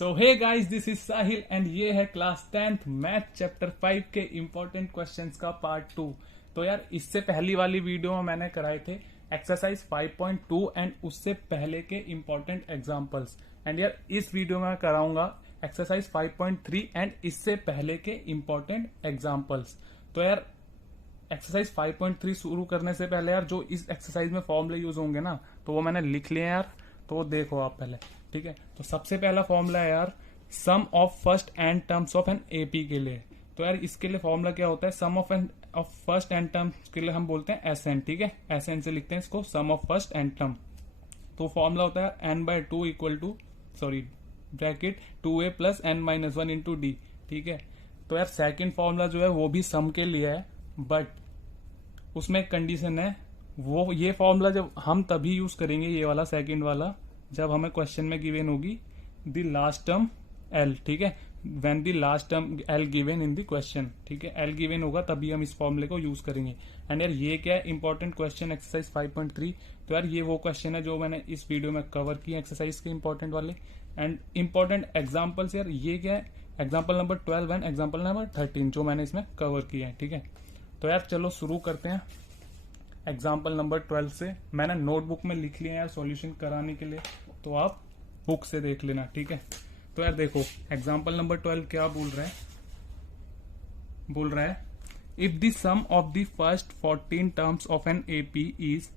So hey guys, this is Sahil and ये है class 10th math chapter 5 के important questions का पार्ट 2। तो यार इससे पहली वाली वीडियो में मैंने कराए थे एक्सरसाइज 5.2 एंड उससे पहले के इम्पोर्टेंट एग्जांपल्स। एंड यार इस वीडियो में मैं कराऊंगा एक्सरसाइज 5.3 एंड इससे पहले के इम्पोर्टेंट एग्जांपल्स। तो यार एक्सरसाइज 5.3 शुरू करने से पहले यार जो इस एक्सरसाइज में फॉर्मूले यूज होंगे ना, तो वो मैंने लिख लिए यार, तो वो देखो आप पहले। ठीक है, तो सबसे पहला फॉर्मूला है यार sum of first n terms of an AP के लिए। तो यार इसके लिए फॉर्मूला क्या होता है, सम ऑफ फर्स्ट एंड टर्म्स के लिए हम बोलते हैं एस एन। ठीक है, एस एन से लिखते हैं इसको सम ऑफ फर्स्ट एंड टर्म। तो फॉर्मूला होता है n/2 equal to bracket 2a plus n-1 into D. ठीक है, तो यार सेकंड फॉर्मूला जो है वो भी सम के लिए है, बट उसमें एक कंडीशन है। वो ये फॉर्मूला जब हम तभी यूज करेंगे, ये वाला सेकंड वाला, जब हमें क्वेश्चन में गिवन होगी द लास्ट टर्म एल। ठीक है, when the last term L given in the question. ठीक है, एल गिवन होगा तभी हम इस फॉर्मूले को यूज करेंगे। एंड यार ये क्या है, इंपॉर्टेंट क्वेश्चन एक्सरसाइज 5.3। तो यार ये वो क्वेश्चन है जो मैंने इस वीडियो में कवर किए एक्सरसाइज के इंपॉर्टेंट वाले। एंड इंपॉर्टेंट एग्जाम्पल्स यार ये क्या है, example number 12 and example number 13 जो मैंने इसमें कवर किए हैं। ठीक है, तो यार चलो शुरू करते हैं एग्जाम्पल नंबर 12 से। मैंने नोटबुक में लिख लिया यार सॉल्यूशन कराने के लिए, तो आप बुक से देख लेना। ठीक है, तो यार देखो एग्जाम्पल नंबर 12 क्या बोल रहा है if the sum of the first 14 terms of an AP is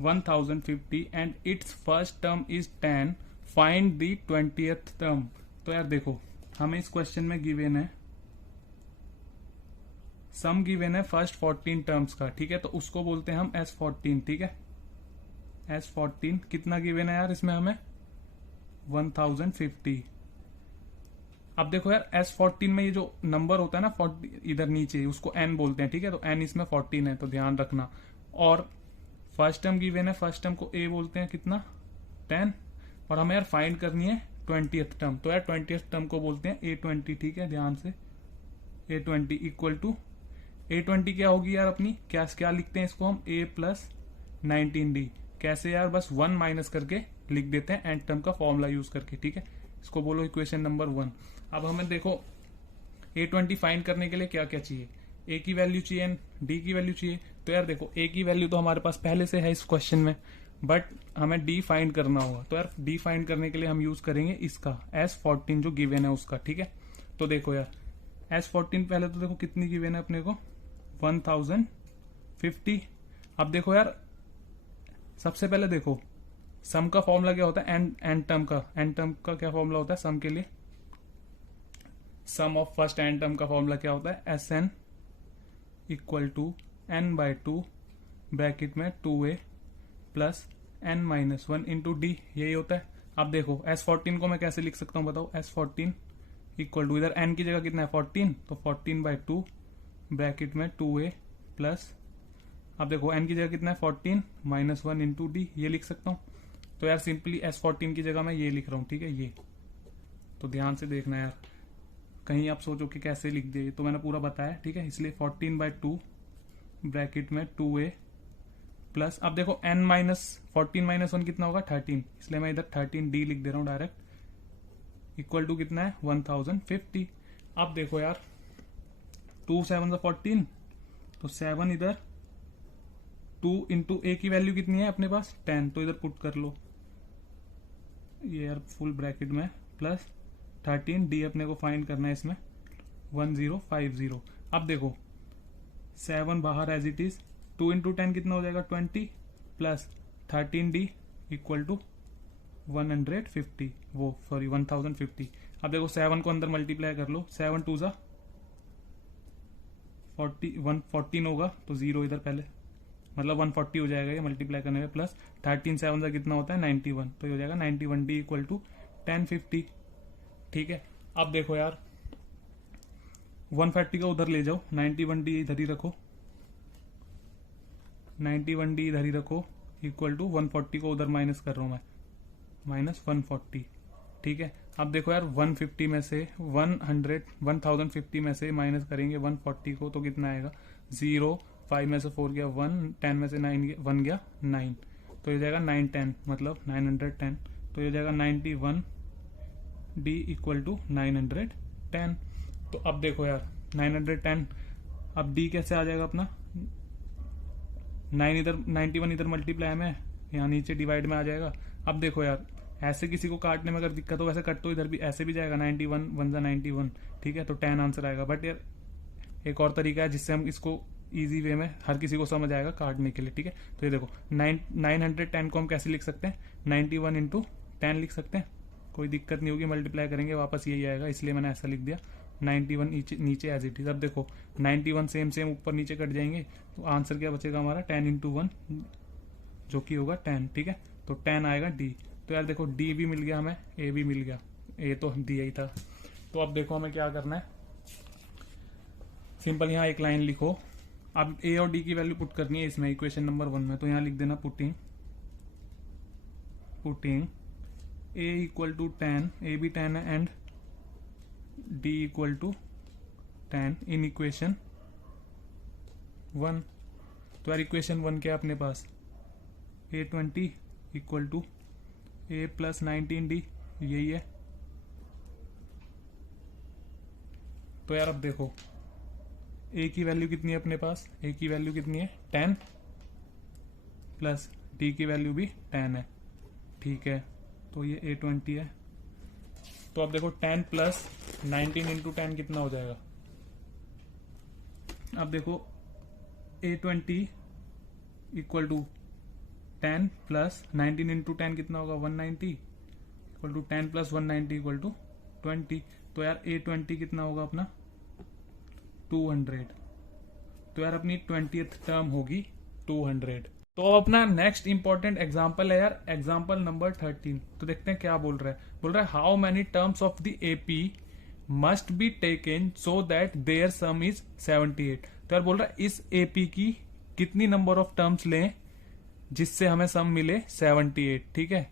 1050 and its first term is 10, find the 20th term. तो यार देखो हमें इस क्वेश्चन में गिवन है सम गिवन है फर्स्ट 14 टर्म्स का। ठीक है, तो उसको बोलते हैं हम S14। ठीक है, S14 कितना गिवन है यार इसमें हमें 1050। अब देखो यार S14 में ये जो नंबर होता है ना 40 इधर नीचे, उसको n बोलते हैं। ठीक है, तो n इसमें 14 है, तो ध्यान रखना। और फर्स्ट टर्म गिवन है, फर्स्ट टर्म को a बोलते हैं, कितना 10। और हमें यार फाइंड करनी है 20th टर्म, तो यार 20th टर्म को बोलते हैं A20। ठीक है, ध्यान से A20 इक्वल टू A20 क्या होगी यार अपनी, क्या लिखते हैं इसको हम a प्लस 19d। कैसे यार, बस 1 माइनस करके लिख देते हैं एंड टर्म का फॉर्मूला यूज करके। ठीक है, इसको बोलो इक्वेशन नंबर 1। अब हमें देखो A20 फाइंड करने के लिए क्या क्या चाहिए, a की वैल्यू चाहिए, d की वैल्यू चाहिए। तो यार देखो a की वैल्यू तो हमारे पास पहले से है इस क्वेश्चन में, बट हमें d फाइंड करना होगा। तो यार d फाइंड करने के लिए हम यूज करेंगे इसका S14 जो गिवन है उसका। ठीक है, तो देखो यार S14 पहले तो देखो कितनी गिवन है अपने को 1050। अब देखो यार सबसे पहले देखो सम का फॉर्मूला क्या होता है, एंड टर्म का क्या फॉर्मूला होता है सम के लिए, सम ऑफ फर्स्ट एंड टर्म का फॉर्मूला क्या होता है Sn equal to n/2 bracket में 2a plus n-1 into D, यही होता है। अब देखो S14 को मैं कैसे लिख सकता हूं बताओ, S14 इक्वल टू इधर n की जगह कितना है 14, तो 14/2 ब्रैकेट में 2a प्लस, अब देखो n की जगह कितना है 14 -1 इंटू डी, ये लिख सकता हूं। तो यार सिंपली S14 की जगह मैं ये लिख रहा हूं। ठीक है, ये तो ध्यान से देखना यार, कहीं आप सोचो कि कैसे लिख दिए, तो मैंने पूरा बताया। ठीक है, इसलिए 14/2 ब्रैकेट में 2a प्लस, अब देखो n-14 -1 कितना होगा 13, इसलिए मैं इधर 13d लिख दे रहा हूं डायरेक्ट, इक्वल टू कितना है 1050। अब देखो यार 2 7 14, तो 7 इधर 2 इंटू a की वैल्यू कितनी है अपने पास 10, तो इधर पुट कर लो ये यार फुल ब्रैकेट में प्लस 13d अपने को फाइंड करना है इसमें 1050। अब देखो 7 बाहर एज इट इज, 2 इंटू 10 कितना हो जाएगा 20 प्लस 13d इक्वल टू 1050। अब देखो 7 को अंदर मल्टीप्लाई कर लो, 7 2 14 होगा, तो 0 इधर पहले, मतलब 140 हो जाएगा ये मल्टीप्लाई करने में, प्लस 13 7 का कितना होता है 91, तो ये हो जाएगा 91d इक्वल टू 1050। ठीक है, अब देखो यार 140 का उधर ले जाओ, 91d इधर ही रखो, 91d इधर ही रखो इक्वल टू 140 को उधर माइनस कर रहा हूं मैं, -140। ठीक है, अब देखो यार 150 में से 1050 में से माइनस करेंगे 140 को, तो कितना आएगा 0, 5 में से 4 गया 1, 10 में से 1 गया 9, तो ये जाएगा 910 मतलब 910, तो ये जाएगा 91 डी इक्वल टू 910। तो अब देखो यार 910, अब डी कैसे आ जाएगा अपना, 9 इधर 91 इधर मल्टीप्लाई में, यहाँ नीचे डिवाइड में आ जाएगा। अब देखो यार ऐसे किसी को काटने में अगर दिक्कत हो, वैसे कट तो इधर भी ऐसे भी जाएगा, 91 वन जा 91, ठीक है, तो 10 आंसर आएगा। बट यार एक और तरीका है जिससे हम इसको इजी वे में हर किसी को समझ आएगा काटने के लिए, ठीक है। तो ये देखो 910 को हम कैसे लिख सकते हैं, 91 इंटू 10 लिख सकते हैं, कोई दिक्कत नहीं होगी, मल्टीप्लाई करेंगे वापस यही आएगा, इसलिए मैंने ऐसा लिख दिया। 91 नीचे एज इट इज। अब देखो 91 सेम सेम ऊपर नीचे कट जाएंगे, तो आंसर क्या बचेगा हमारा, 10 इंटू 1 जो कि होगा 10, ठीक है। तो 10 आएगा डी। तो यार देखो डी भी मिल गया हमें, ए भी मिल गया, ए तो दिया ही था। तो अब देखो हमें क्या करना है, सिंपल यहाँ एक लाइन लिखो। अब ए और डी की वैल्यू पुट करनी है इसमें, इक्वेशन नंबर 1 में। तो यहाँ लिख देना putting a equal to 10, a भी 10 है, and d equal to 10 in equation 1। तो यार इक्वेशन 1 क्या है अपने पास, A20 equal to a plus 19D, यही है। तो यार अब देखो ए की वैल्यू कितनी है अपने पास, ए की वैल्यू कितनी है 10, प्लस डी की वैल्यू भी 10 है, ठीक है। तो ये A20 है। तो अब देखो 10 प्लस 19 इंटू 10 कितना हो जाएगा। अब देखो A20 equal to 10 plus 19 into 10 कितना होगा, 190 equal to 10 plus 190 equal to 20। तो यार A20 कितना होगा अपना 200। तो यार अपनी 20th टर्म होगी 200। तो अब अपना नेक्स्ट इंपॉर्टेंट एग्जांपल है यार, एग्जांपल नंबर 13। तो देखते हैं क्या बोल रहा है। बोल रहा है how many terms of the AP must be taken so that their sum is 78। तो यार बोल रहा है इस एपी की कितनी नंबर ऑफ टर्म्स लें जिससे हमें सम मिले 78, ठीक है।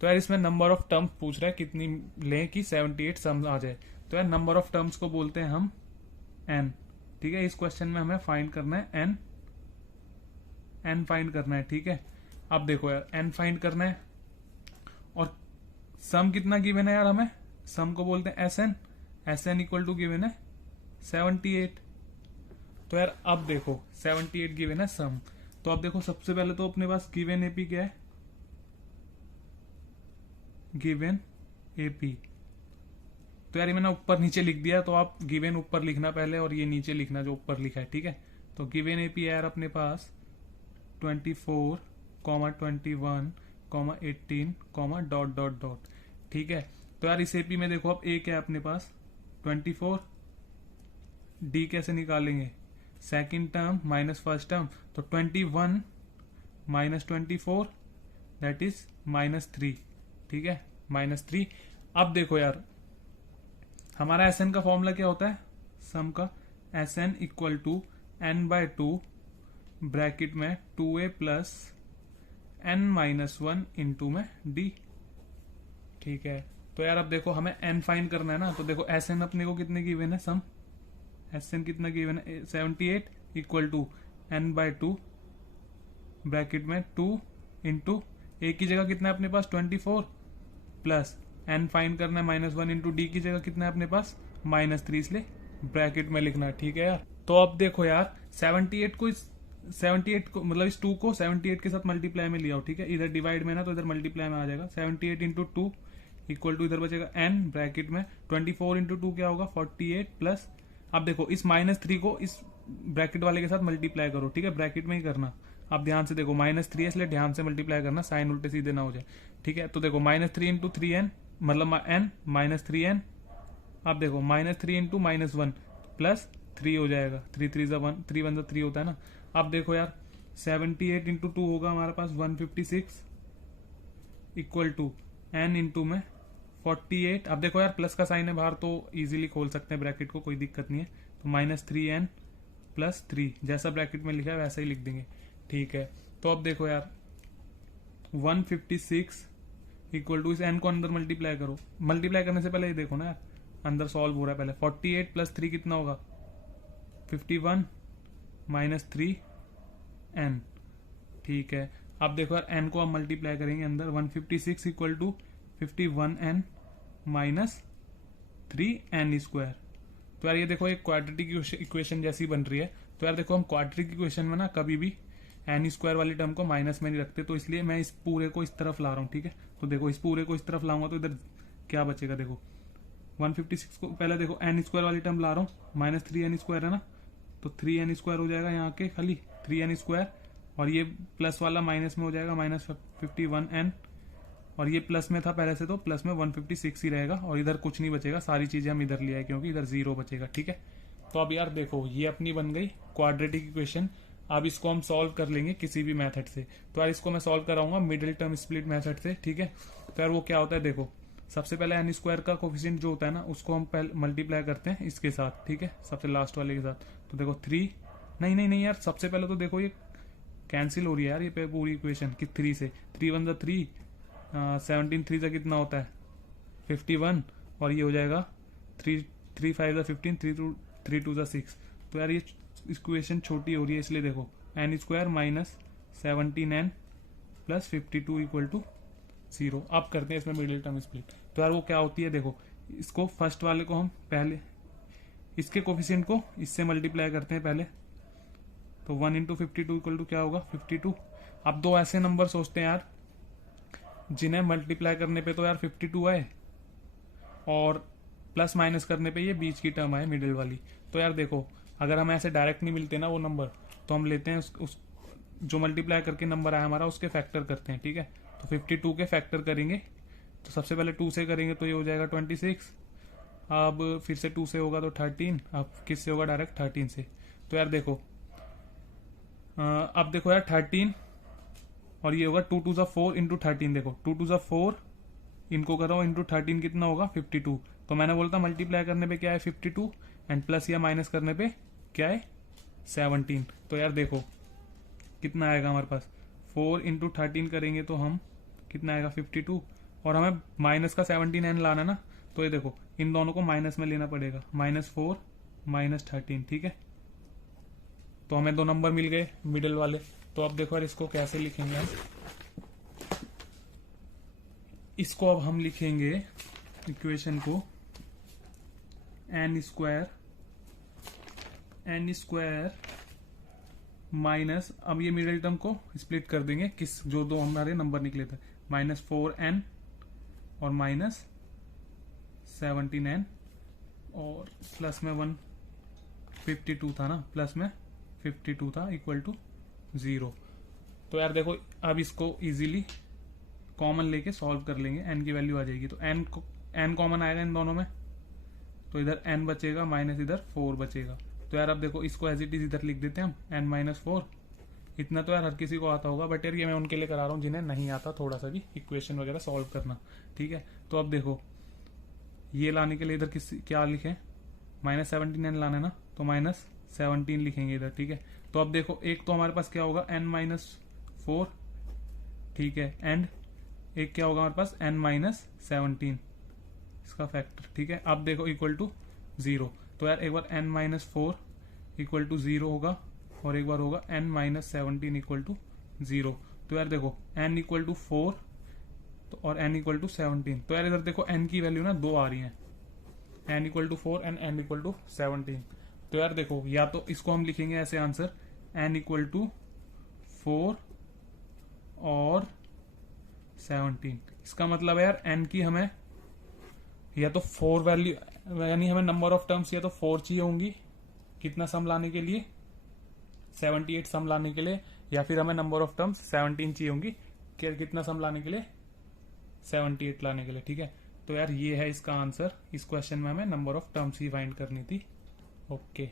तो यार इसमें नंबर ऑफ टर्म्स पूछ रहा है कितनी लें कि 78 सम आ जाए। तो यार नंबर ऑफ टर्म्स को बोलते हैं हम n, ठीक है। इस क्वेश्चन में हमें फाइंड करना है n फाइंड करना है, ठीक है। अब देखो यार n फाइंड करना है और सम कितना गिवन है यार, हमें सम को बोलते हैं sn इक्वल टू गिवन है 78। तो यार अब देखो 78 गिवन है सम। तो अब देखो सबसे पहले तो अपने पास गिवन एपी क्या है, गिवन एपी। तो यार ये मैंने ऊपर नीचे लिख दिया, तो आप गिवन ऊपर लिखना पहले और ये नीचे लिखना जो ऊपर लिखा है, ठीक है। तो गिवन एपी यार अपने पास 24, 21, 18, डॉट डॉट डॉट, ठीक है। तो यार इस एपी में देखो अब ए क्या है अपने पास 24, डी कैसे निकालेंगे, second term minus first term, तो 21 माइनस 24 दैट इज -3, ठीक है, -3। अब देखो यार हमारा एस एन का फॉर्मूला क्या होता है, सम का S n equal to n/2 bracket में 2a प्लस n-1 इंटू में d, ठीक है। तो यार अब देखो हमें n फाइंड करना है ना। तो देखो एस एन अपने को कितने गिवन है, सम एस एन कितना गिवन है 78 इक्वल टू n/2 ब्रैकेट में 2 इंटू ए की जगह कितना है अपने पास 24 प्लस n फाइंड करना है -1 इंटू डी की जगह कितना है अपने पास -3, इसलिए ब्रैकेट में लिखना है, ठीक है यार। तो अब देखो यार 78 को मतलब इस 2 को 78 के साथ मल्टीप्लाई में लिया हो, ठीक है। इधर डिवाइड में ना तो इधर मल्टीप्लाई में आ जाएगा, 78 इंटू 2 इक्वल टू इधर बचेगा n ब्रैकेट में 24 इंटू 2 क्या होगा 48 प्लस, अब देखो इस -3 को इस ब्रैकेट वाले के साथ मल्टीप्लाई करो, ठीक है, ब्रैकेट में ही करना। अब ध्यान से देखो -3 है इसलिए ध्यान से मल्टीप्लाई करना, साइन उल्टे सीधे ना हो जाए, ठीक है। तो देखो -3 इंटू 3n मतलब n -3n। अब देखो -3 इंटू -1 प्लस 3 हो जाएगा, 3 3 1 3 1 3 होता है ना। अब देखो यार 78 इंटू 2 होगा हमारे पास 156 इक्वल टू n इंटू में 48। अब देखो यार प्लस का साइन है बाहर तो इजीली खोल सकते हैं ब्रैकेट को, कोई दिक्कत नहीं है। तो -3n प्लस 3 जैसा ब्रैकेट में लिखा है वैसा ही लिख देंगे, ठीक है। तो अब देखो यार 156 इक्वल टू इस n को अंदर मल्टीप्लाई करो, मल्टीप्लाई करने से पहले ये देखो ना यार अंदर सॉल्व हो रहा है पहले, 48 प्लस 3 कितना होगा 51 -3 n, ठीक है। अब देखो यार n को हम मल्टीप्लाई करेंगे अंदर 156 equal to 51n minus 3n²। तो यार ये देखो एक क्वाड्रेटिक इक्वेशन जैसी बन रही है। तो यार देखो हम क्वाड्रेटिक इक्वेशन में ना कभी भी n² वाली टर्म को माइनस में नहीं रखते, तो इसलिए मैं इस पूरे को इस तरफ ला रहा हूँ। ठीक है, तो देखो इस पूरे को इस तरफ लाऊंगा तो इधर क्या बचेगा, देखो 156 को पहले देखो n² वाली टर्म ला रहा हूँ, माइनस 3n² है ना, तो 3n² हो जाएगा यहाँ के खाली 3n², और ये प्लस वाला माइनस में हो जाएगा माइनस 51n, और ये प्लस में था पहले से तो प्लस में 156 ही रहेगा, और इधर कुछ नहीं बचेगा, सारी चीजें हम इधर ले आए क्योंकि इधर 0 बचेगा। ठीक है, तो अब यार देखो ये अपनी बन गई क्वाड्रेटिक इक्वेशन। अब इसको हम सॉल्व कर लेंगे किसी भी मेथड से। तो यार इसको मैं सॉल्व कराऊंगा मिडिल टर्म स्प्लिट मेथड से। ठीक है, तो यार वो क्या होता है, देखो सबसे पहले n² का कोफिशिएंट जो होता है ना उसको हम पहले मल्टीप्लाई करते हैं इसके साथ। ठीक है, सबसे लास्ट वाले के साथ। तो देखो 3 नहीं यार, सबसे पहले तो देखो ये कैंसिल हो रही है यार ये पूरी इक्वेशन कि 3 से 3 1 जा 3, 17 3 जा कितना होता है 51, और ये हो जाएगा 3 5 जा 15, 3 2 जा 6। तो यार ये इक्वेशन छोटी हो रही है, इसलिए देखो n² minus 17n plus 52 equal to 0। अब करते हैं इसमें मिडिल टर्म स्प्लिट। तो यार वो क्या होती है, देखो इसको फर्स्ट वाले को हम पहले इसके कोफिशिएंट को इससे मल्टीप्लाई करते हैं पहले, तो 1 इंटू 52 इक्वल टू क्या होगा 52। अब दो ऐसे नंबर सोचते हैं यार जिन्हें मल्टीप्लाई करने पे तो यार 52 आए और प्लस माइनस करने पे ये बीच की टर्म आए मिडिल वाली। तो यार देखो अगर हमें ऐसे डायरेक्ट नहीं मिलते ना वो नंबर, तो हम लेते हैं उस जो मल्टीप्लाई करके नंबर आया हमारा उसके फैक्टर करते हैं। ठीक है, तो 52 के फैक्टर करेंगे, तो सबसे पहले 2 से करेंगे तो ये हो जाएगा 26, अब फिर से 2 से होगा तो 13, अब किससे होगा डायरेक्ट 13 से। तो यार देखो अब देखो यार 13 और ये होगा 2 2 जा 4 इंटू 13, देखो 2 2 जा 4 इनको करो इंटू 13 कितना होगा 52। तो मैंने बोलता मल्टीप्लाई करने पे क्या है 52 एंड प्लस या माइनस करने पे क्या है 17। तो यार देखो कितना आएगा हमारे पास 4 इंटू 13 करेंगे तो हम कितना आएगा 52, और हमें माइनस का 17n लाना ना, तो ये देखो इन दोनों को माइनस में लेना पड़ेगा, -4 -13। ठीक है, तो हमें दो नंबर मिल गए मिडिल वाले। तो अब देखो यार इसको कैसे लिखेंगे हम, इसको अब हम लिखेंगे इक्वेशन को n² माइनस, अब ये मिडिल टर्म को स्प्लिट कर देंगे किस जो दो हमारे नंबर निकले थे, -4n और -17n, और प्लस में 152 था ना, प्लस में 52 था इक्वल टू 0। तो यार देखो अब इसको इजीली कॉमन लेके सॉल्व कर लेंगे, n की वैल्यू आ जाएगी। तो n कॉमन आएगा इन दोनों में, तो इधर n बचेगा माइनस इधर 4 बचेगा। तो यार अब देखो इसको एज इट इज इधर लिख देते हैं हम n-4। इतना तो यार हर किसी को आता होगा, बट यार ये मैं उनके लिए करा रहा हूँ जिन्हें नहीं आता थोड़ा सा भी इक्वेशन वगैरह सॉल्व करना। ठीक है, तो अब देखो ये लाने के लिए इधर क्या लिखे -17n लाना है ना, तो -17 लिखेंगे इधर। ठीक है, तो अब देखो एक तो हमारे पास क्या होगा n-4, ठीक है, एंड एक क्या होगा हमारे पास n-17 इसका फैक्टर। ठीक है, अब देखो इक्वल टू 0। तो यार एक बार n-4 इक्वल टू 0 होगा और एक बार होगा n-17 इक्वल टू 0। तो यार देखो n इक्वल टू 4 तो और n इक्वल टू 17। तो यार इधर देखो n की वैल्यू ना 2 आ रही है, n equal to 4 and n equal to 17। तो यार देखो या तो इसको हम लिखेंगे ऐसे आंसर n इक्वल टू 4 और 17। इसका मतलब है यार n की हमें या तो 4 वैल्यू, यानी हमें नंबर ऑफ टर्म्स या तो 4 चाहिए होंगी कितना सम लाने के लिए 78 सम लाने के लिए, या फिर हमें नंबर ऑफ टर्म्स 17 चाहिए होंगी कितना सम लाने के लिए 78 लाने के लिए। ठीक है, तो यार ये है इसका आंसर। इस क्वेश्चन में हमें number of terms he find करनी थी। ओके,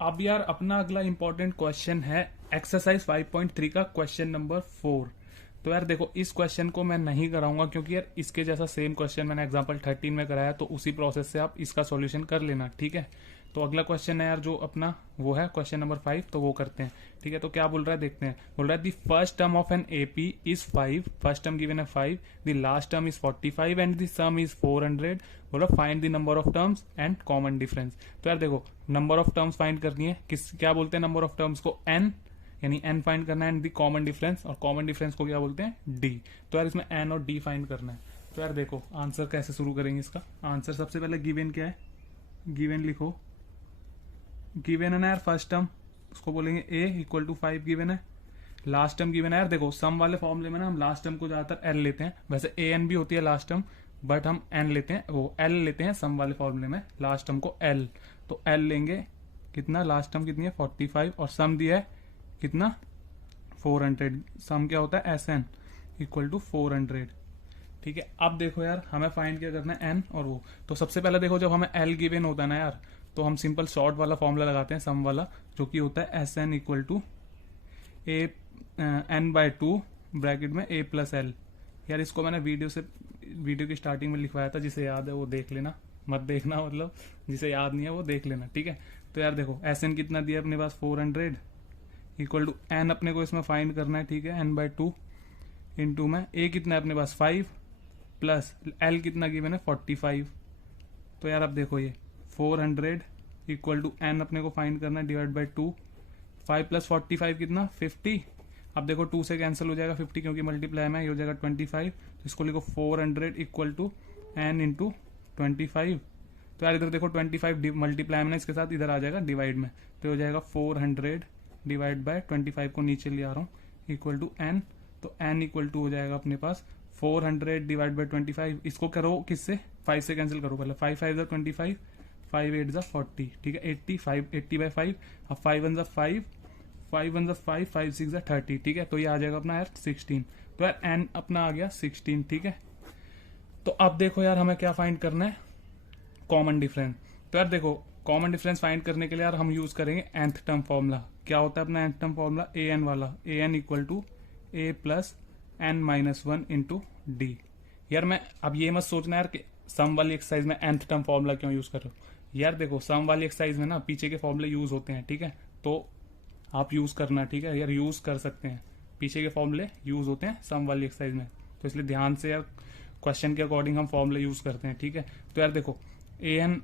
अब यार अपना अगला इंपॉर्टेंट क्वेश्चन है एक्सरसाइज 5.3 का क्वेश्चन नंबर 4। तो यार देखो इस क्वेश्चन को मैं नहीं कराऊंगा क्योंकि यार इसके जैसा सेम क्वेश्चन मैंने एग्जांपल 13 में कराया, तो उसी प्रोसेस से आप इसका सॉल्यूशन कर लेना। ठीक है, तो अगला क्वेश्चन है यार जो अपना वो है क्वेश्चन नंबर 5, तो वो करते हैं। ठीक है, तो क्या बोल रहा है देखते हैं। बोल रहा है the first term of an AP is 5, first term given है 5, the last term is 45 and the some is 400। बोल रहा find the number of terms and common difference. तो यार देखो नंबर ऑफ टर्म्स फाइंड करनी है, क्या बोलते हैं नंबर ऑफ टर्म्स को n, यानी n फाइंड करना है एंड द कॉमन डिफरेंस, और कॉमन डिफरेंस को क्या बोलते हैं d। तो यार इसमें n और d फाइंड करना है। तो यार देखो आंसर कैसे शुरू करेंगे इसका। आंसर सबसे पहले गिवन क्या है, गिवन लिखो। गिवन है ना यार फर्स्ट टर्म, उसको बोलेंगे a इक्वल टू 5 गिवन है। लास्ट टर्म गिवन है यार, देखो सम वाले फॉर्मूले में ना हम लास्ट टर्म को ज्यादातर l लेते हैं, वैसे a n भी होती है लास्ट टर्म, बट हम n लेते हैं, वो l लेते हैं सम वाले फॉर्मूले में, लास्ट टर्म को l। तो l लेंगे कितना, लास्ट टर्म कितनी है 45, और सम दिया है कितना 400। सम क्या होता है Sn इक्वल टू 400। ठीक है, अब देखो यार हमें फाइंड क्या करना है n और वो। तो सबसे पहले देखो जब हमें l गिवन होता है ना यार, तो हम सिंपल शॉर्ट वाला फॉर्मूला लगाते हैं सम वाला, जो कि होता है Sn equal to n/2 bracket में a प्लस l। यार इसको मैंने वीडियो की स्टार्टिंग में लिखवाया था, जिसे याद है वो देख लेना, मत देखना मतलब जिसे याद नहीं है वो देख लेना। ठीक है, तो यार देखो Sn कितना दिया अपने पास 400 इक्वल टू n अपने को इसमें फाइंड करना है। ठीक है, n/2 इंटू में a कितना है अपने पास 5 प्लस l कितना गिवन है 45। तो यार अब देखो ये 400 इक्वल टू n अपने को फाइंड करना है डिवाइड बाई 2। 5 प्लस 45 कितना 50। अब देखो 2 से कैंसिल हो जाएगा 50 क्योंकि मल्टीप्लाई में, ये हो जाएगा 25। तो इसको लिखो 400 इक्वल टू n इंटू 25। तो यार इधर देखो 25 मल्टीप्लाई में इसके साथ इधर आ जाएगा डिवाइड में, तो हो जाएगा 400 डिवाइड बाय 25 को नीचे ले आ रहा हूँ इक्वल टू n। तो n इक्वल टू हो जाएगा अपने पास 400 डिवाइड बाई 25। इसको करो किससे, 5 से कैंसिल करो पहले, 5 5 जा 25, 5 8 जा 40। ठीक है, 80 बाई 5, अब 5 1 जा 5, 5 1 जा 5, 5 6 जा 30। ठीक है, तो ये आ जाएगा अपना यार 16। तो यार n अपना आ गया 16। ठीक है, तो अब देखो यार हमें क्या फाइंड करना है, कॉमन डिफरेंस। तो यार देखो कॉमन डिफरेंस फाइंड करने के लिए यार हम यूज करेंगे nth टर्म फॉर्मूला। क्या होता है अपना nth टर्म फॉर्मूला, an वाला, an equal to a plus n minus 1 into d. यार मैं अब ये मत सोचना यार कि सम वाली एक्सरसाइज में nth टर्म फॉर्मूला क्यों यूज कर रहे हो। यार देखो सम वाली एक्सरसाइज में ना पीछे के फॉर्मूले यूज होते हैं। ठीक है, तो आप यूज करना। ठीक है यार, यूज कर सकते हैं, पीछे के फॉर्मूले यूज होते हैं सम वाली एक्सरसाइज में, तो इसलिए ध्यान से यार क्वेश्चन के अकॉर्डिंग हम फॉर्मूले यूज करते हैं। ठीक है, तो यार देखो an,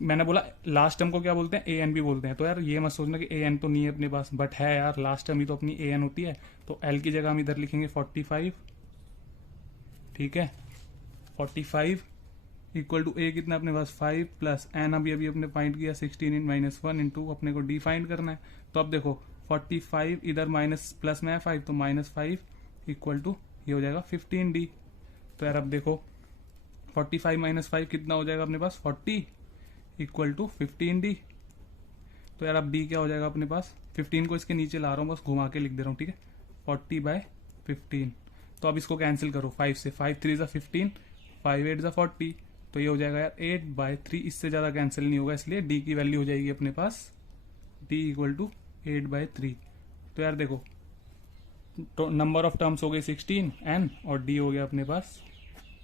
मैंने बोला लास्ट टर्म को क्या बोलते हैं, an भी बोलते हैं। तो यार ये मत सोचना कि an तो नहीं है अपने पास, बट है यार, लास्ट टर्म ही तो अपनी an होती है। तो l की जगह हम इधर लिखेंगे 45। ठीक है, 45 इक्वल टू a कितना अपने पास 5 प्लस n अभी अपने फाइंड किया 16 इन माइनस 1 इंटू अपने को डी फाइंड करना है। तो अब देखो 45 इधर माइनस प्लस में है 5, तो माइनस 5 इक्वल टू ये हो जाएगा 15d। तो यार अब देखो 45 माइनस 5 कितना हो जाएगा अपने पास 40 इक्वल टू 15d। तो यार अब d क्या हो जाएगा अपने पास, 15 को इसके नीचे ला रहा हूँ, बस घुमा के लिख दे रहा हूँ। ठीक है, 40/15। तो अब इसको कैंसिल करो 5 से, 5 3 जा 15, 5 8 जा 40। तो ये हो जाएगा यार 8/3, इससे ज्यादा कैंसिल नहीं होगा, इसलिए d की वैल्यू हो जाएगी अपने पास d इक्वल टू 8/3। तो यार देखो तो नंबर ऑफ टर्म्स हो गए 16 n, और d हो गया अपने पास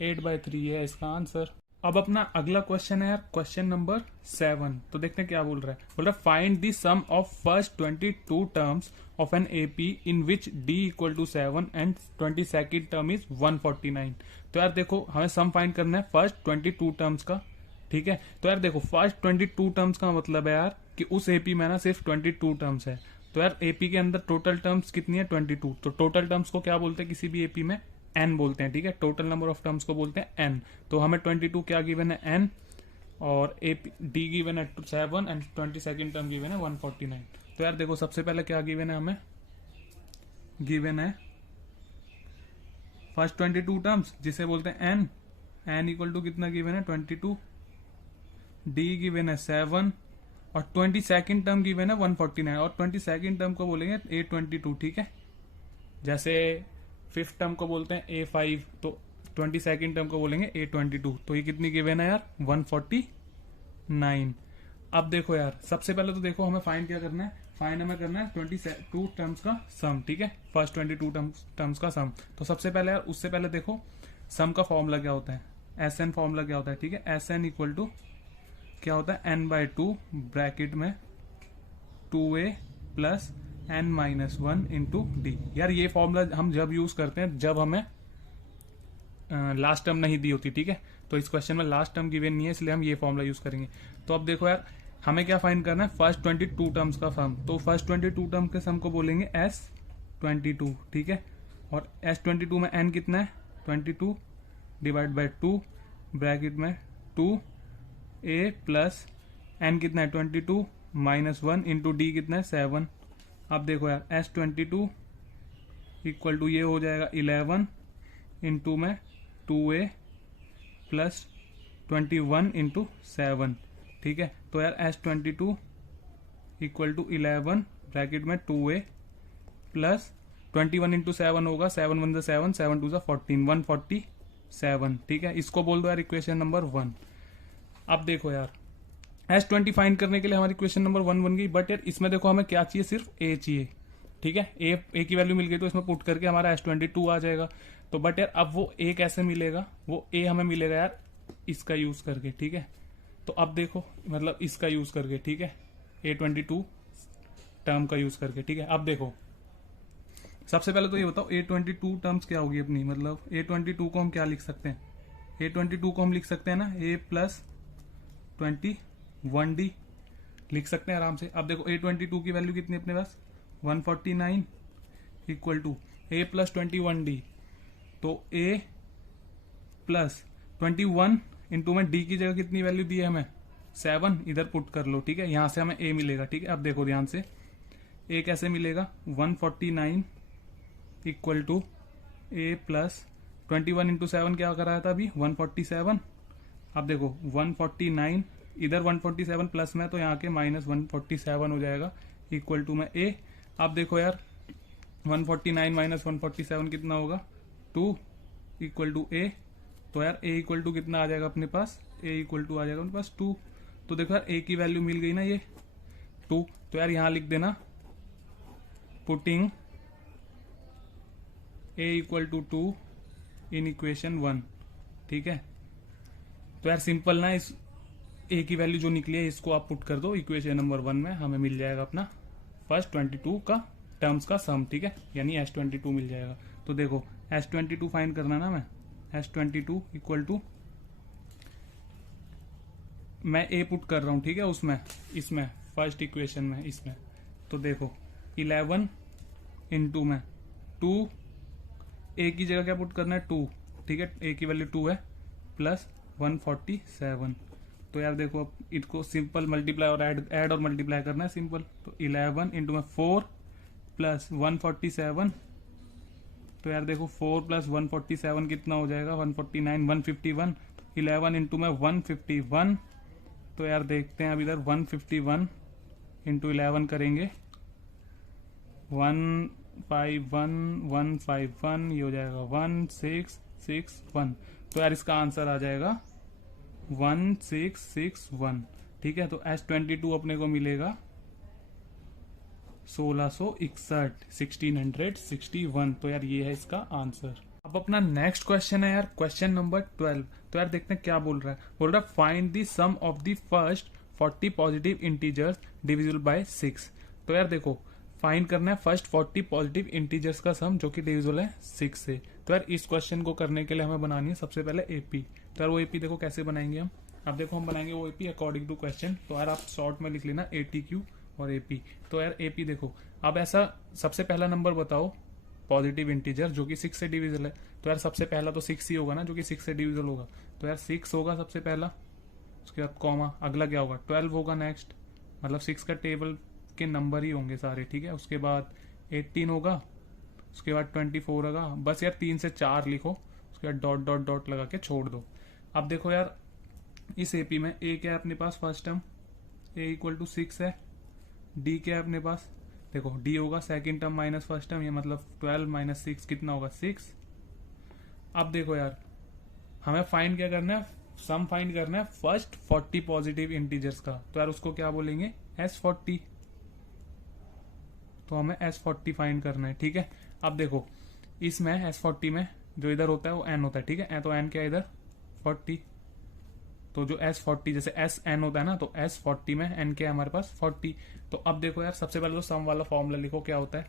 8/3 है इसका आंसर। अब अपना अगला क्वेश्चन है यार क्वेश्चन नंबर 7। तो देखते हैं क्या बोल रहा है। बोल रहा है find the sum of first 22 terms of an AP in which d equal to 7 and 22nd term is 149। तो यार देखो हमें सम फाइंड करना है फर्स्ट 22 टर्म्स का। ठीक है, तो यार देखो फर्स्ट 22 टर्म्स का मतलब है यार कि उस एपी में ना सिर्फ 22 टर्म्स है। तो यार एपी के अंदर टोटल टर्म्स कितनी है 22। तो टोटल टर्म्स को क्या बोलते हैं किसी भी एपी में, n बोलते हैं। ठीक है, टोटल नंबर ऑफ टर्म्स को बोलते हैं n। तो हमें 22 क्या गिवन है n, और d गिवन है 7 एंड 22nd टर्म गिवन है 149। तो यार देखो सबसे पहले क्या गिवन है, हमें गिवन है फर्स्ट 22 टर्म्स जिसे बोलते हैं n इक्वल टू कितना गिवन है 22, d गिवन है 7 और 22nd टर्म गिवन है 149, और 22nd टर्म को बोलेंगे a22। ठीक है, जैसे फिफ्थ टर्म को बोलते हैं a5, तो 22nd टर्म को बोलेंगे a22। तो ये कितनी गिवन है यार 149। अब देखो यार सबसे पहले तो देखो हमें फाइंड क्या करना है, फाइंड हमें करना है 22 टर्म्स का सम। ठीक है, फर्स्ट 22 टर्म्स का सम। तो सबसे पहले यार उससे पहले देखो सम का फॉर्मूला क्या होता है, Sn फॉर्मूला क्या होता है। ठीक है, Sn इक्वल टू क्या होता है n/2 ब्रैकेट में 2a plus n minus 1 into d. यार ये फॉर्मूला हम जब यूज करते हैं जब हमें लास्ट टर्म नहीं दी होती। ठीक है, तो इस क्वेश्चन में लास्ट टर्म गिवन नहीं है, इसलिए हम ये फॉर्मूला यूज करेंगे। तो अब देखो यार हमें क्या फाइंड करना है, फर्स्ट 22 टर्म्स का सम। तो फर्स्ट 22 टर्म के सम को बोलेंगे S22। ठीक है, और S22 में n कितना है 22, डिवाइड बाय 2 ब्रैकेट में 2a प्लस n कितना है 22 माइनस 1 इंटू डी कितना है 7। अब देखो यार S22 इक्वल टू ये हो जाएगा 11 इंटू में 2a प्लस 21 इंटू 7। ठीक है, तो यार S22 इक्वल टू 11 ब्रैकेट में 2a प्लस 21 इंटू 7 होगा, 7 1 7 7 2 14 147। ठीक है, इसको बोल दो यार इक्वेशन नंबर 1। अब देखो यार S20 फाइंड करने के लिए हमारी इक्वेशन नंबर 1 बन गई, बट यार इसमें देखो हमें क्या चाहिए, सिर्फ a चाहिए। ठीक है, a की वैल्यू मिल गई तो इसमें पुट करके हमारा S22 आ जाएगा। तो बट यार अब वो a कैसे मिलेगा, वो a हमें मिलेगा यार इसका यूज करके। ठीक है, तो अब देखो मतलब इसका यूज करके। ठीक है, A22 टर्म का यूज करके। ठीक है, अब देखो सबसे पहले तो ये बताओ A22 टर्म्स क्या होगी अपनी, मतलब A22 को हम क्या लिख सकते हैं, A22 को हम लिख सकते हैं ना a प्लस 21d लिख सकते हैं आराम से। अब देखो A22 की वैल्यू कितनी अपने पास 149 equal to a plus 21d, तो a प्लस 21 इंटू में d की जगह कितनी वैल्यू दी है हमें 7, इधर पुट कर लो। ठीक है, यहां से हमें a मिलेगा। ठीक है, अब देखो ध्यान से a कैसे मिलेगा 149 equal to a plus 21 into 7 क्या कराया था अभी 147। अब देखो 149 इधर 147 प्लस में तो यहाँ के माइनस 147 हो जाएगा इक्वल टू में a। अब देखो यार 149 माइनस 147 कितना होगा 2 इक्वल टू a। तो यार a इक्वल टू कितना आ जाएगा अपने पास, a इक्वल टू आ जाएगा अपने पास 2। तो देखो यार a की वैल्यू मिल गई ना ये 2। तो यार यहां लिख देना putting a equal to 2 in equation 1। ठीक है, तो यार सिंपल ना इस a की वैल्यू जो निकली है इसको आप पुट कर दो इक्वेशन नंबर 1 में, हमें मिल जाएगा अपना फर्स्ट 22 का टर्म्स का सम। ठीक है, यानी S22 मिल जाएगा। तो देखो S22 फाइंड करना ना, मैं S22 इक्वल टू मैं a पुट कर रहा हूं। ठीक है, उसमें इसमें फर्स्ट इक्वेशन में इसमें तो देखो 11 इंटू में 2 a की जगह क्या पुट करना है 2। ठीक है, a की वैल्यू 2 है प्लस 147। तो यार देखो अब इसको सिंपल मल्टीप्लाई और ऐड और मल्टीप्लाई करना है सिंपल। तो 11 इंटू में 4 प्लस 147। तो यार देखो 4 प्लस 147 कितना हो जाएगा 149 151। 11 इंटू में 151। तो यार देखते हैं अब इधर 151 इंटू 11 करेंगे 151 ये हो जाएगा 1661। तो यार इसका आंसर आ जाएगा 1661। ठीक है, तो S22 अपने को मिलेगा 1661। तो यार ये है इसका आंसर। अब अपना नेक्स्ट क्वेश्चन है यार क्वेश्चन नंबर 12। तो यार देखते हैं क्या बोल रहा है। बोल रहा है find the sum of the first 40 positive integers divisible by 6। तो यार देखो फाइंड करना है फर्स्ट 40 पॉजिटिव इंटीजर्स का सम जो कि डिविजिबल है 6 से। तो यार इस क्वेश्चन को करने के लिए हमें बनानी है सबसे पहले एपी। तो यार वो एपी देखो कैसे बनाएंगे हम। अब देखो हम बनाएंगे वो एपी अकॉर्डिंग टू क्वेश्चन। तो यार आप शॉर्ट में लिख लेना ATQ और एपी। तो यार एपी देखो अब ऐसा सबसे पहला नंबर बताओ पॉजिटिव इंटीजर जो कि 6 से डिविजिबल है। तो यार सबसे पहला तो 6 ही होगा ना जो कि 6 से डिविजिबल होगा। तो यार 6 होगा सबसे पहला, उसके बाद कॉमा, अगला क्या होगा 12 होगा नेक्स्ट, मतलब 6 का टेबल के नंबर ही होंगे सारे। ठीक है, उसके बाद 18 होगा, उसके बाद 24 होगा। बस यार 3 से 4 लिखो, उसके बाद डॉट डॉट डॉट लगा के छोड़ दो। अब देखो यार इस एपी में ए क्या है अपने पास first term a equal to 6 है। डी क्या है अपने पास देखो डी होगा second term minus first term, ये मतलब 12 माइनस 6 कितना होगा 6। अब देखो यार हमें फाइंड क्या करना है, सम फाइंड करना है फर्स्ट 40 पॉजिटिव इंटीजर्स का। तो यार उसको क्या बोलेंगे S40। तो हमें S40 फाइंड करना है। ठीक है, अब देखो इसमें S40 में जो इधर होता है वो n होता है। ठीक है, तो n क्या है इधर 40। तो जो S40 जैसे SN होता है ना, तो S40 में n क्या है हमारे पास 40। तो अब देखो यार सबसे पहले तो सम वाला फॉर्मूला लिखो, क्या होता है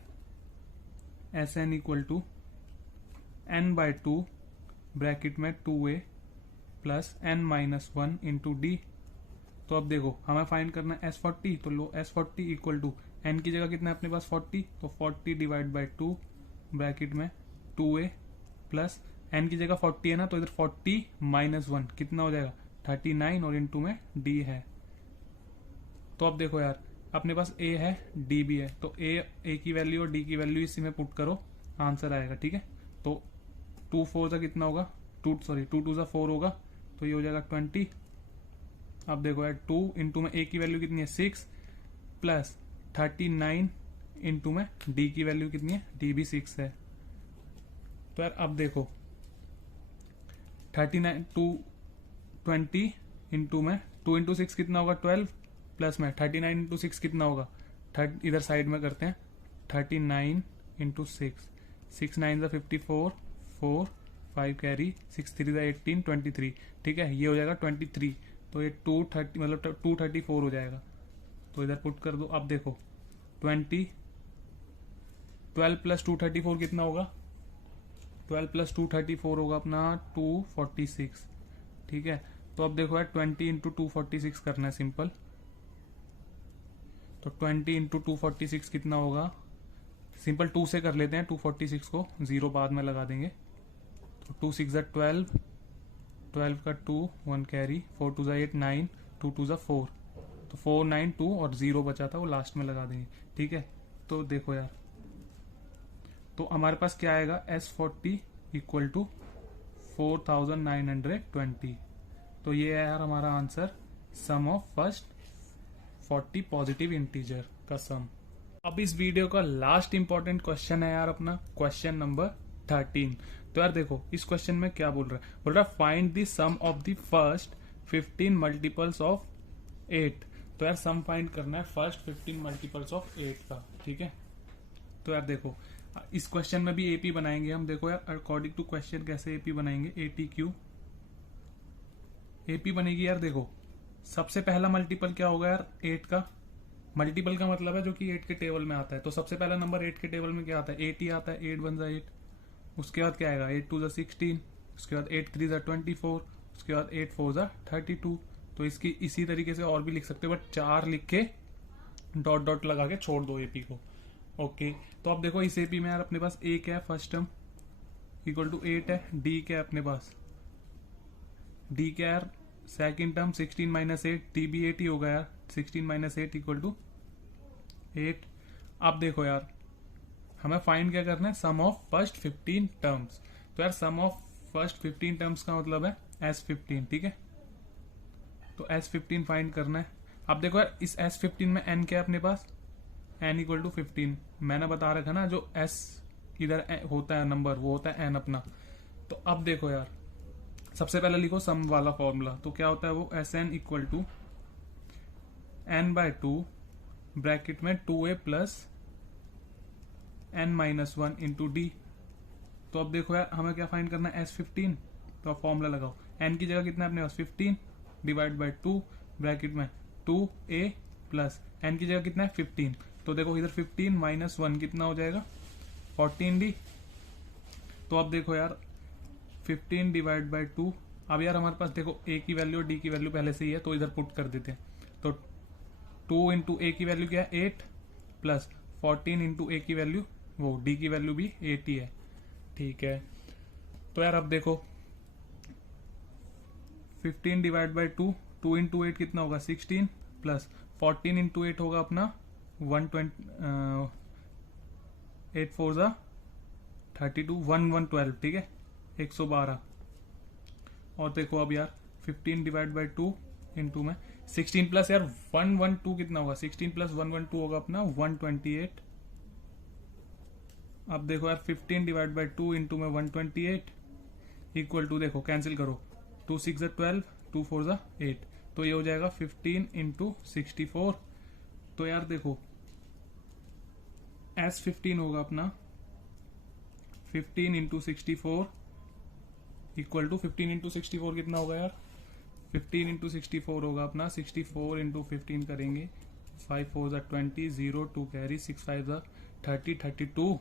SN equal to n/2 bracket में 2a plus n minus 1 into D. तो अब देखो हमें फाइंड करना है S40। तो लो S40 इक्वल टू n की जगह कितना है अपने पास 40, तो 40 डिवाइड बाई 2 ब्रैकेट में 2a प्लस एन की जगह 40 है ना, तो इधर 40 माइनस 1 कितना हो जाएगा 39 और इनटू में डी है। तो अब देखो यार अपने पास ए है डी भी है, तो ए की वैल्यू और डी की वैल्यू इसी में पुट करो, आंसर आएगा। ठीक है, तो 2 4 सा कितना होगा 2 2 सा 4 होगा, तो ये हो जाएगा 20। अब देखो यार 2 इंटू में ए की वैल्यू कितनी है 6 प्लस 39 इंटू में डी की वैल्यू कितनी है, डी भी 6 है। तो यार अब देखो 39 20 इंटू में 2 इंटू 6 कितना होगा 12 प्लस में 39 इंटू 6 कितना होगा, इधर साइड में करते हैं 39 इंटू 6 9 54 4 5 कैरी 6 3 18 23। ठीक है, ये हो जाएगा 23, तो ये 230 मतलब 234 हो जाएगा। तो इधर पुट कर दो। अब देखो 12 प्लस 234 कितना होगा, 12 प्लस 234 होगा अपना 246। ठीक है, तो अब देखो यार 20 इंटू 246 करना है सिंपल, तो 20 इंटू 246 कितना होगा, सिंपल 2 से कर लेते हैं 246 को, 0 बाद में लगा देंगे। तो 2 6 12, 12 का 2 1 कैरी 4 2 8 9 2 2 4, तो 4 9 2 और 0 बचा था वो लास्ट में लगा देंगे। ठीक है, तो देखो यार तो हमारे पास क्या आएगा S40 इक्वल टू 4920। तो ये है यार हमारा answer, sum of first 40 positive integer का सम। अब इस वीडियो का लास्ट इंपॉर्टेंट क्वेश्चन है यार अपना क्वेश्चन नंबर 13। तो यार देखो इस क्वेश्चन में क्या बोल रहा है, find the sum of the first 15 multiples of 8। तो यार सम फाइंड करना है फर्स्ट 15 मल्टीपल्स ऑफ 8 का। ठीक है, तो यार देखो इस क्वेश्चन में भी एपी बनाएंगे हम। देखो यार अकॉर्डिंग टू क्वेश्चन कैसे एपी बनाएंगे, ATQ एपी बनेगी। यार देखो सबसे पहला मल्टीपल क्या होगा यार 8 का, मल्टीपल का मतलब है जो कि 8 के टेबल में आता है। तो सबसे पहला नंबर 8 के टेबल में क्या आता है 8 ही आता है, 8 1 8। उसके बाद क्या आएगा 8 2 16, उसके बाद 8 3 24, उसके बाद 8 4 32। तो इसकी इसी तरीके से और भी लिख सकते हो, बट 4 लिख के डॉट डॉट लगा के छोड़ दो एपी को। ओके, तो अब देखो इस एपी में यार अपने पास ए क्या है फर्स्ट टर्म इक्वल टू 8 है, डी क्या है अपने पास, डी क्या यार सेकेंड टर्म 16 माइनस 8, डी भी 8 ही होगा यार, 16 माइनस 8 इक्वल टू 8। अब देखो यार हमें फाइंड क्या करना है, सम ऑफ फर्स्ट 15 टर्म्स। तो यार सम ऑफ फर्स्ट 15 टर्म्स का मतलब है S15। ठीक है, तो S15 फाइंड करना है। अब देखो यार इस S15 में n क्या है अपने पास, n इक्वल टू 15। मैंने बता रखा ना जो S इधर होता है नंबर वो होता है n अपना। तो अब देखो यार सबसे पहले लिखो सम वाला फॉर्मूला, तो क्या होता है वो Sn equal to n/2 bracket में 2a plus n minus 1 into D. तो अब देखो यार हमें क्या फाइंड करना है S15, तो अब फॉर्मूला लगाओ, n की जगह कितना है अपने पास 15 डिवाइड बाई 2 ब्रैकेट में 2a प्लस n की जगह कितना है 15। तो देखो इधर 15 माइनस 1 कितना हो जाएगा 14d। तो अब देखो यार 15 डिवाइड बाई 2। अब यार हमारे पास देखो a की वैल्यू और d की वैल्यू पहले से ही है, तो इधर पुट कर देते हैं। तो 2 इंटू a की वैल्यू क्या है 8 प्लस 14 इंटू a की वैल्यू वो d की वैल्यू भी 8 ही है। ठीक है, तो यार अब देखो 15 डिवाइड बाई 2, 2 इंटू 8 कितना होगा 16 प्लस 14 इंटू 8 होगा अपना 120 8 4 जा 32 1 1 12। ठीक है 112। और देखो अब यार 15 डिवाइड बाई 2 इंटू में 16 प्लस यार 112 कितना होगा 16 प्लस 112 होगा अपना 128। अब देखो यार 15 डिवाइड बाई 2 इंटू में 128 इक्वल टू देखो कैंसिल करो 2 6 12 2 4 8। तो ये हो जाएगा 15 इंटू 64। तो यार देखो S15 होगा अपना 15 इंटू 64 इक्वल टू 15 इंटू 64 कितना होगा यार 15 इंटू 64 होगा अपना 64 इंटू 15 करेंगे 5 4 20 0 2 कैरी 6 5 30 32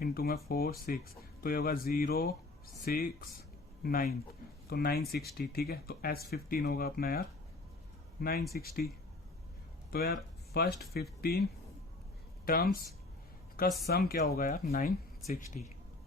इंटू में 4 6। तो ये होगा 0 6 9, तो 960। ठीक है, तो S15 होगा अपना यार 960। तो यार फर्स्ट 15 टर्म्स का सम क्या होगा यार 960।